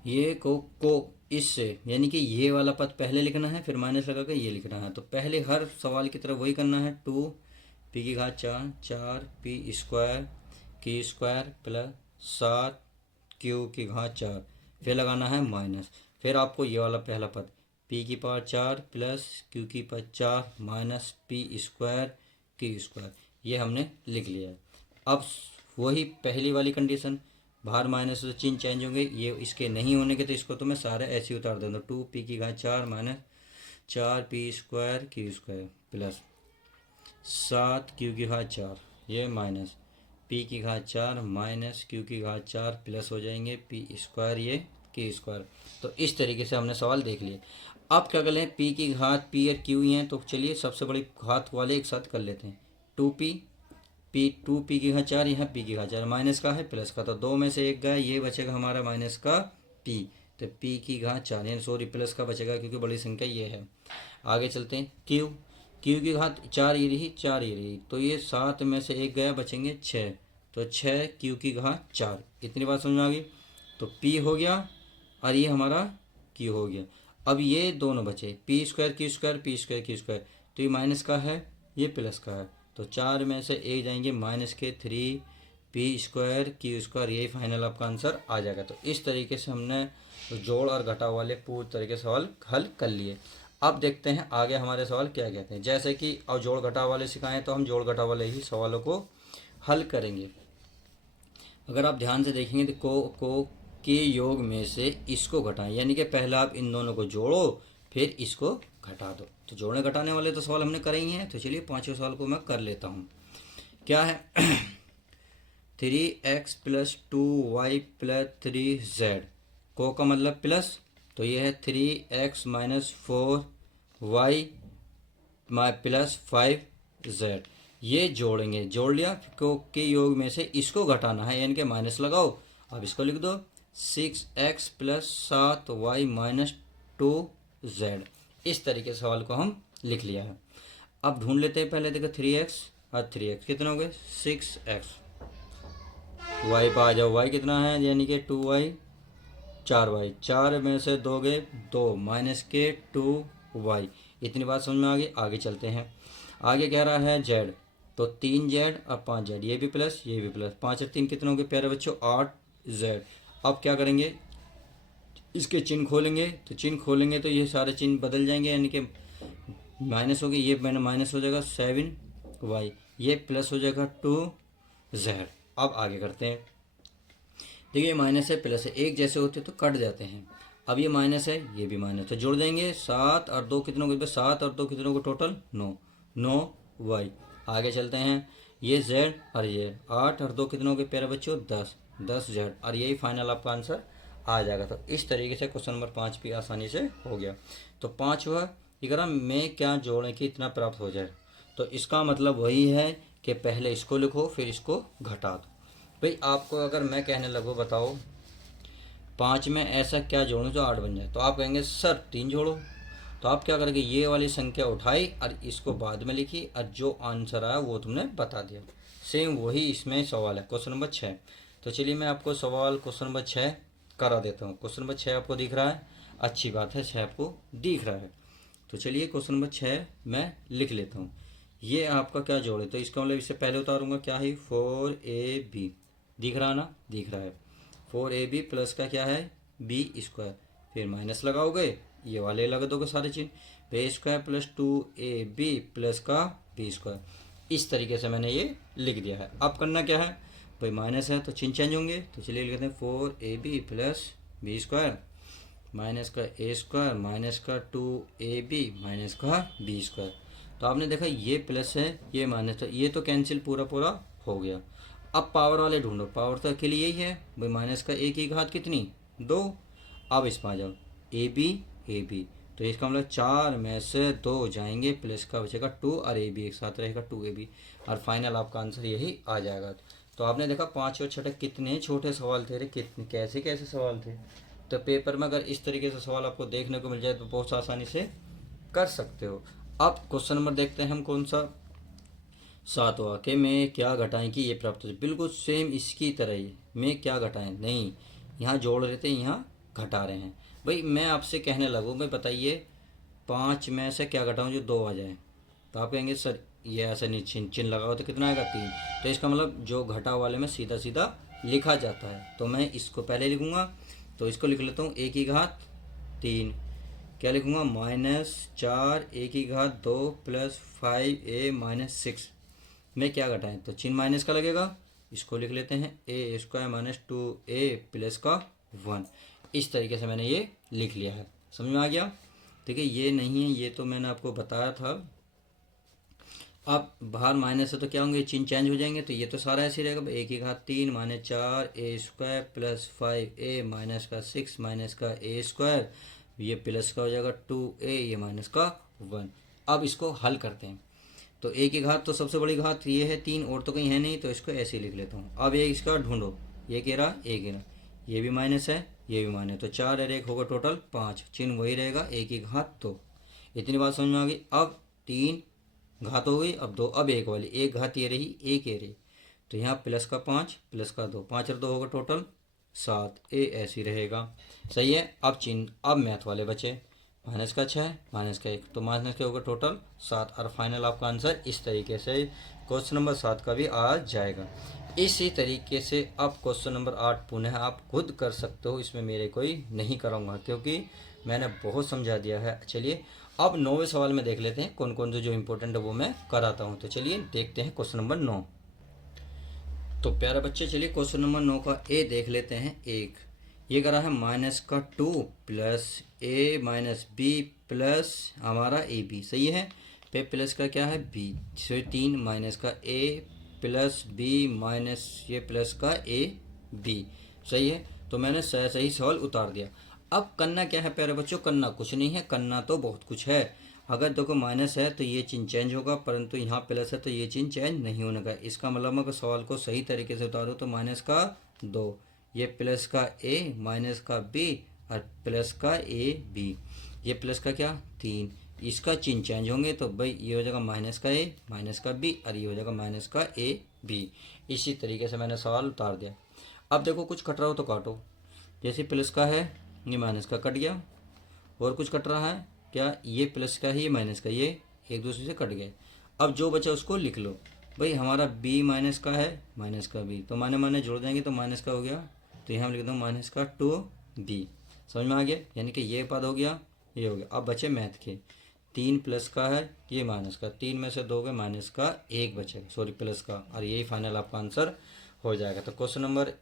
ये को इससे, यानी कि ये वाला पद पहले लिखना है, फिर माइनस लगा कर ये लिखना है। तो पहले हर सवाल की तरह वही करना है, 2p⁴ 4p² q² plus 7q⁴, फिर लगाना है माइनस, फिर आपको ये वाला पहला पद p⁴ plus q⁴ minus p² q², ये हमने लिख लिया है। अब वही पहली वाली कंडीशन, बाहर माइनस से चिन्ह चेंज होंगे, ये इसके नहीं होने के, तो इसको तो मैं सारे ऐसे ही उतार दूँगा। 2p⁴ minus 4p² q² plus 7q⁴, ये minus p⁴ minus q⁴ plus हो जाएंगे p², ये q²। तो इस तरीके से हमने सवाल देख लिए। अब क्या कर लें, p⁴ p और q ही हैं, तो चलिए सबसे बड़ी घात वाले एक साथ कर लेते हैं। 2p⁴ यहाँ p⁴ माइनस का है प्लस का, तो 2 में से 1 गया, ये बचेगा हमारा माइनस का p, तो p की घात 4 यानी सॉरी प्लस का बचेगा क्योंकि बड़ी संख्या ये है। आगे चलते हैं q की घात 4 ये रही 4 ये रही, तो ये 7 में से 1 गया, बचेंगे 6, तो 6 q की घात 4। इतनी बात समझ में आ गई। तो p हो गया और ये हमारा q हो गया। अब ये दोनों बचे P square Q square, P square Q square, तो ये माइनस का है ये प्लस का है, तो 4 में से 1 जाएंगे माइनस के 3 पी स्क्वायर क्यू स्क्वायर, यही फाइनल आपका आंसर आ जाएगा। तो इस तरीके से हमने जोड़ और घटाव वाले पूरी तरीके से सवाल हल कर लिए। अब देखते हैं आगे हमारे सवाल क्या कहते हैं। जैसे कि अब जोड़ घटाव वाले सिखाएं तो हम जोड़ घटाव वाले ही सवालों को हल करेंगे। अगर आप ध्यान से देखेंगे तो को के योग में से इसको घटाएं, यानी कि पहले आप इन दोनों को जोड़ो फिर इसको घटा दो। तो जोड़ने घटाने वाले तो सवाल हमने करे ही हैं, तो चलिए पांचवें सवाल को मैं कर लेता हूँ। क्या है 3x plus 2y plus 3z, को का मतलब प्लस, तो ये है 3x minus 4y plus 5z। ये जोड़ेंगे, जोड़ लिया, को के योग में से इसको घटाना है यानी कि माइनस लगाओ। अब इसको लिख दो 6x plus 7y minus 2z। इस तरीके से सवाल को हम लिख लिया है। अब ढूंढ लेते हैं, पहले देखो 3x और 3x कितना हो गए 6x, y पर आ जाओ, y कितना है यानी कि 2y 4y, 4 में से 2 गए 2 माइनस के 2y। इतनी बात समझ में आ गई। आगे चलते हैं, आगे कह रहा है z, तो 3z और 5z, ये भी प्लस ये भी प्लस, 5 और 3 कितने हो गए प्यारे बच्चों 8z। अब क्या करेंगे, इसके चिन्ह खोलेंगे, तो चिन्ह खोलेंगे तो ये सारे चिन्ह बदल जाएंगे, यानी कि माइनस हो गए, ये मैंने माइनस हो जाएगा 7y, ये प्लस हो जाएगा 2z। अब आगे करते हैं, देखिए माइनस है प्लस है एक जैसे होते तो कट जाते हैं। अब ये माइनस है ये भी माइनस, तो जोड़ देंगे 7 और 2 कितनों को, 7 और 2 कितनों को टोटल 9y। आगे चलते हैं, ये z और ये 8 और 2 कितनों के प्यारे बच्चों 10z, और यही फाइनल आपका आंसर आ जाएगा। तो इस तरीके से क्वेश्चन नंबर 5 भी आसानी से हो गया। तो 5 हुआ, इकरा में क्या जोड़ें कि इतना प्राप्त हो जाए, तो इसका मतलब वही है कि पहले इसको लिखो फिर इसको घटा दो। भाई आपको अगर मैं कहने लगूँ बताओ 5 में ऐसा क्या जोड़ूं जो 8 बन जाए, तो आप कहेंगे सर 3 जोड़ो। तो आप क्या करेंगे, ये वाली संख्या उठाई और इसको बाद में लिखी और जो आंसर आया वो तुमने बता दिया। सेम वही इसमें सवाल है क्वेश्चन नंबर 6। तो चलिए मैं आपको सवाल क्वेश्चन नंबर 6 करा देता हूँ। क्वेश्चन नंबर 6 आपको दिख रहा है, अच्छी बात है 6 आपको दिख रहा है। तो चलिए क्वेश्चन नंबर 6 मैं लिख लेता हूँ। ये आपका क्या जोड़े, तो इसका मतलब इससे पहले उतारूंगा क्या है 4ab, दिख रहा ना, दिख रहा है 4ab प्लस का क्या है b स्क्वायर, फिर माइनस लगाओगे ये वाले लगा दोगे सारे चिन्ह, b square plus 2ab plus का b स्क्वायर। इस तरीके से मैंने ये लिख दिया है। अब करना क्या है भाई, माइनस है तो चिन्ह चेंज होंगे, तो चलिए लिखते हैं 4ab plus b square minus का a स्क्वायर माइनस का 2ab माइनस का b स्क्वायर। तो आपने देखा ये प्लस है ये माइनस है, ये तो कैंसिल पूरा पूरा हो गया। अब पावर वाले ढूंढो, पावर तो अकेले यही है भाई, माइनस का a की घात कितनी 2। अब इसमें आ जाओ ab, तो इसका मतलब 4 में से 2 जाएंगे, प्लस का बचेगा 2 और ab एक साथ रहेगा 2ab, और फाइनल आपका आंसर यही आ जाएगा। तो आपने देखा 5 और 6 कितने छोटे सवाल थे रे, कितने कैसे कैसे सवाल थे। तो पेपर में अगर इस तरीके से सवाल आपको देखने को मिल जाए तो बहुत आसानी से कर सकते हो। अब क्वेश्चन नंबर देखते हैं हम कौन सा 7वां, के में क्या घटाएं कि ये प्राप्त हो जाए। बिल्कुल सेम इसकी तरह ही, में क्या घटाएं नहीं, यहाँ जोड़ रहे थे यहाँ घटा रहे हैं। भाई मैं आपसे कहने लगूँ भाई बताइए 5 में से क्या घटाऊँ जो 2 आ जाए, तो आप कहेंगे सर ये ऐसा नहीं चिन्ह लगाओ तो कितना आएगा 3। तो इसका मतलब जो घटा वाले में सीधा सीधा लिखा जाता है, तो मैं इसको पहले लिखूँगा, तो इसको लिख लेता हूँ a की घात 3, क्या लिखूँगा -4 a की घात 2 प्लस 5a माइनस 6 में क्या घटाएं, तो चिन्ह माइनस का लगेगा, इसको लिख लेते हैं a square minus 2a plus का 1। इस तरीके से मैंने ये लिख लिया है, समझ में आ गया। ठीक है, ये नहीं है, ये तो मैंने आपको बताया था। अब बाहर माइनस है तो क्या होंगे, चिन्ह चेंज हो जाएंगे, तो ये तो सारा ऐसे ही रहेगा, a की घात 3 minus 4a square plus 5a minus का 6 माइनस का a स्क्वायर, ये प्लस का हो जाएगा 2a, ये माइनस का 1। अब इसको हल करते हैं, तो a की घात तो सबसे बड़ी घात ये है 3 और तो कहीं है नहीं, तो इसको ऐसे ही लिख लेता हूँ। अब ये इसका ढूंढो, ये कह रहा ये कह रहा, ये भी माइनस है, ये भी माइनस, तो 4 और 1 होगा टोटल 5, चिन्ह वही रहेगा, एक ही घात 2। इतनी बात समझ में आ गई। अब 3 घात हो गई, अब 2, अब एक वाली, एक घात ये रही, एक ये रही, तो यहाँ प्लस का 5 प्लस का 2, 5 और 2 होगा टोटल 7, ए ऐसी रहेगा। सही है। अब चिन्ह, अब मैथ वाले बचे, माइनस का 6 माइनस का 1, तो माइनस के होगा टोटल 7, और फाइनल आपका आंसर इस तरीके से क्वेश्चन नंबर 7 का भी आ जाएगा। इसी तरीके से अब क्वेश्चन नंबर 8 पुनः आप खुद कर सकते हो, इसमें मेरे कोई नहीं कराऊंगा क्योंकि मैंने बहुत समझा दिया है। चलिए अब 9वें सवाल में देख लेते हैं कौन कौन से जो इम्पोर्टेंट है वो मैं कराता हूँ। तो चलिए देखते हैं क्वेश्चन नंबर 9। तो प्यारे बच्चे चलिए क्वेश्चन नंबर 9 का ए देख लेते हैं। एक ये करा है माइनस का 2 प्लस ए माइनस बी प्लस हमारा ए बी। सही है। पे प्लस का क्या है बी, 3 माइनस का ए प्लस बी माइनस ये प्लस का ए बी। सही है। तो मैंने सही सवाल उतार दिया। अब करना क्या है प्यारे बच्चों, करना कुछ नहीं है, करना तो बहुत कुछ है। अगर देखो माइनस है तो ये चिन्ह चेंज होगा, परंतु यहाँ प्लस है तो ये चिन्ह चेंज नहीं होने का। इसका मतलब अगर सवाल को सही तरीके से उतारो तो माइनस का 2, ये प्लस का ए माइनस का बी और प्लस का ए बी, ये प्लस का क्या 3, इसका चिन्ह चेंज होंगे तो भाई ये हो जाएगा माइनस का ए माइनस का बी और ये हो जाएगा माइनस का ए बी। इसी तरीके से मैंने सवाल उतार दिया। अब देखो कुछ कट रहा हो तो काटो, जैसे प्लस का है ये माइनस का कट गया, और कुछ कट रहा है क्या, ये प्लस का है ये माइनस का, ये एक दूसरे से कट गए। अब जो बचा उसको लिख लो। भाई हमारा b माइनस का है माइनस का b, तो माने माने जोड़ देंगे तो माइनस का हो गया, तो यहाँ लिख दो माइनस का 2b। समझ में आ गया, यानी कि ये पद हो गया, ये हो गया। अब बचे मैथ के, 3 प्लस का है ये माइनस का, 3 में से 2 गए माइनस का 1 बचेगा, सॉरी प्लस का, और यही फाइनल आपका आंसर हो जाएगा। तो क्वेश्चन नंबर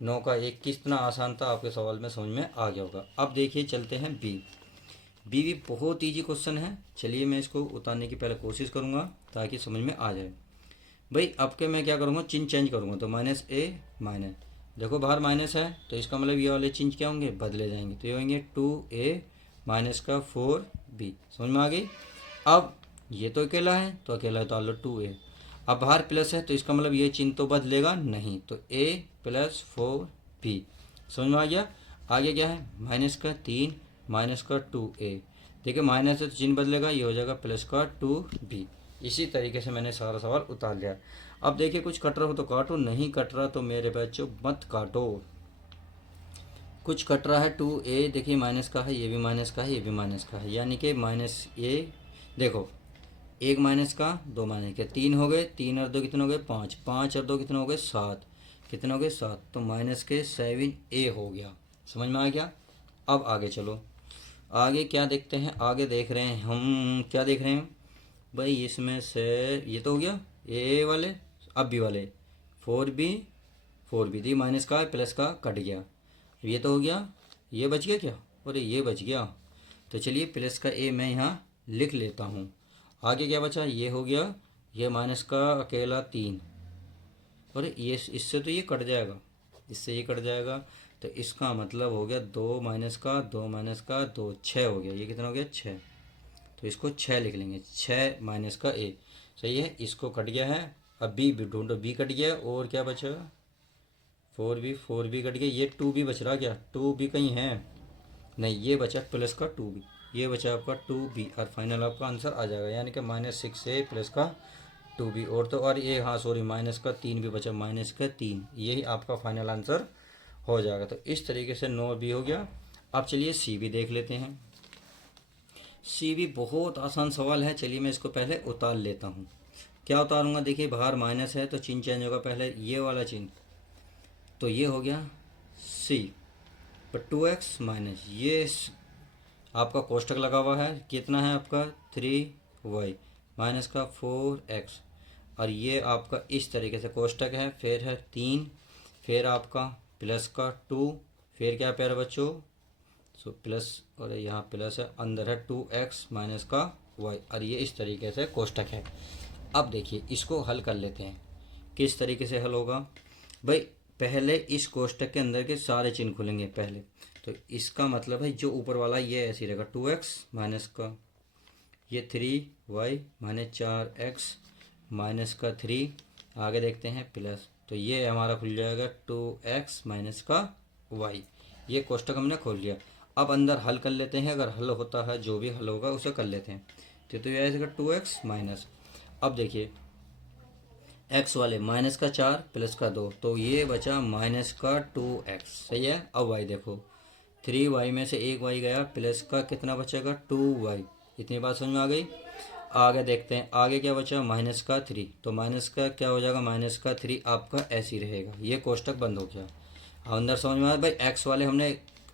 9 का 1 कितना आसान था आपके सवाल में समझ में आ गया होगा। अब देखिए चलते हैं बी भी बहुत ईजी क्वेश्चन है। चलिए मैं इसको उतारने की पहले कोशिश करूँगा ताकि समझ में आ जाए। भाई अब के मैं क्या करूँगा, चिन्ह चेंज करूँगा, तो माइनस ए माइनस, देखो बाहर माइनस है तो इसका मतलब ये वाले चिन्ह क्या होंगे, बदले जाएंगे, तो ये होंगे 2a माइनस का 4b। समझ में आ गई। अब ये तो अकेला है तो अकेला उतार लो 2a, अब बाहर प्लस है तो इसका मतलब ये चिन्ह तो बदलेगा नहीं, तो a प्लस 4b। समझ में आ गया। आगे क्या है माइनस का 3 माइनस का 2a, देखिए माइनस है तो चिन्ह बदलेगा, ये हो जाएगा प्लस का 2b। इसी तरीके से मैंने सारा सवाल उतार लिया। अब देखिए कुछ कट रहा हो तो काटो, नहीं कट रहा तो मेरे बच्चों मत काटो। कुछ कट रहा है 2a, देखिए माइनस का है, ये भी माइनस का है, ये भी माइनस का है, यानी कि माइनस ए, देखो एक माइनस का 2 माइनस के 3 हो गए, 3 और 2 कितने हो गए 5, 5 और 2 कितने हो गए 7, कितने हो गए 7, तो माइनस के 7a हो गया। समझ में आ गया। अब आगे चलो, आगे क्या देखते हैं, आगे देख रहे हैं हम, क्या देख रहे हैं भाई, इसमें से ये तो हो गया ए वाले, अब बी वाले 4b दी माइनस का प्लस का कट गया, ये तो हो गया, ये बच गया क्या, अरे ये बच गया, तो चलिए प्लस का ए मैं यहाँ लिख लेता हूँ। आगे क्या बचा, ये हो गया, ये माइनस का अकेला 3, अरे ये इससे तो ये कट जाएगा, इससे ये कट जाएगा, तो इसका मतलब हो गया 2 माइनस का 2 माइनस का 2, 6 हो गया, ये कितना हो गया 6, तो इसको 6 लिख लेंगे, 6 माइनस का ए। सही है, इसको कट गया है। अब बी ढूंढो, बी कट गया और क्या बचा 4b कट गया, ये 2b बच रहा, क्या 2b कहीं है नहीं, ये बचा प्लस का 2b, ये बचा आपका 2b, और फाइनल आपका आंसर आ जाएगा, यानी कि -6a प्लस का 2b, और तो और ये हाँ सॉरी माइनस का 3 भी बचा, माइनस का 3, यही आपका फाइनल आंसर हो जाएगा। तो इस तरीके से 9b हो गया। अब चलिए सी भी देख लेते हैं। सी भी बहुत आसान सवाल है, चलिए मैं इसको पहले उतार लेता हूँ। क्या उतारूंगा, देखिए बाहर माइनस है तो चिन्ह चेंज होगा, पहले ये वाला चिन्ह, तो ये हो गया सी पर 2x माइनस, ये आपका कोष्टक लगा हुआ है, कितना है आपका 3y माइनस का 4x, और ये आपका इस तरीके से कोष्टक है, फिर है 3, फिर आपका प्लस का 2, फिर क्या प्यारे बच्चों सो प्लस, और यहाँ प्लस है, अंदर है 2x माइनस का y, और ये इस तरीके से कोष्टक है। अब देखिए इसको हल कर लेते हैं, किस तरीके से हल होगा भाई, पहले इस कोष्टक के अंदर के सारे चिन्ह खुलेंगे पहले, तो इसका मतलब है जो ऊपर वाला ये ऐसे रहेगा 2x माइनस का ये 3y माइनस 4x माइनस का 3, आगे देखते हैं प्लस, तो ये हमारा खुल जाएगा 2x माइनस का वाई। ये कोष्टक हमने खोल लिया। अब अंदर हल कर लेते हैं, अगर हल होता है जो भी हल होगा उसे कर लेते हैं। तो ये आएगा 2x माइनस। अब देखिए x वाले माइनस का 4 प्लस का 2, तो ये बचा माइनस का 2x, सही है। अब y देखो, 3y में से एक y गया, प्लस का कितना बचेगा 2y। इतनी बात समझ में आ गई। आगे देखते हैं, आगे क्या बचा माइनस का 3, तो माइनस का क्या हो जाएगा माइनस का 3 आपका ऐसे ही रहेगा। ये कोष्टक बंद हो गया। अब अंदर समझ में आया भाई, x वाले हमने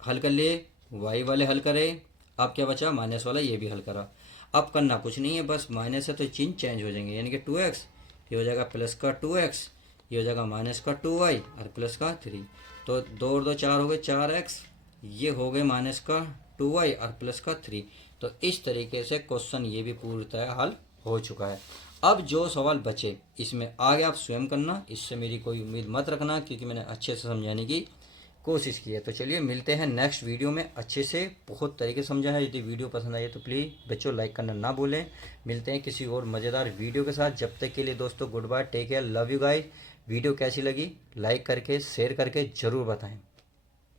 हल कर लिए, y वाले हल करे, अब क्या बचा माइनस वाला, ये भी हल करा। अब करना कुछ नहीं है, बस माइनस है तो चिन्ह चेंज हो जाएंगे, यानी कि 2x, ये हो जाएगा प्लस का 2x, ये हो जाएगा माइनस का 2y और प्लस का 3। तो 2 और 2 4 हो गए 4x, ये हो गए माइनस का 2y और प्लस का 3। तो इस तरीके से क्वेश्चन ये भी पूर्णतः हल हो चुका है। अब जो सवाल बचे इसमें आगे आप स्वयं करना, इससे मेरी कोई उम्मीद मत रखना, क्योंकि मैंने अच्छे से समझाने की कोशिश की है। तो चलिए मिलते हैं नेक्स्ट वीडियो में, अच्छे से बहुत तरीके से समझा है। यदि वीडियो पसंद आई तो प्लीज़ बच्चों लाइक करना ना भूलें। मिलते हैं किसी और मज़ेदार वीडियो के साथ, जब तक के लिए दोस्तों good bye, take care, love you guys. Video कैसी लगी लाइक करके शेयर करके ज़रूर बताएं।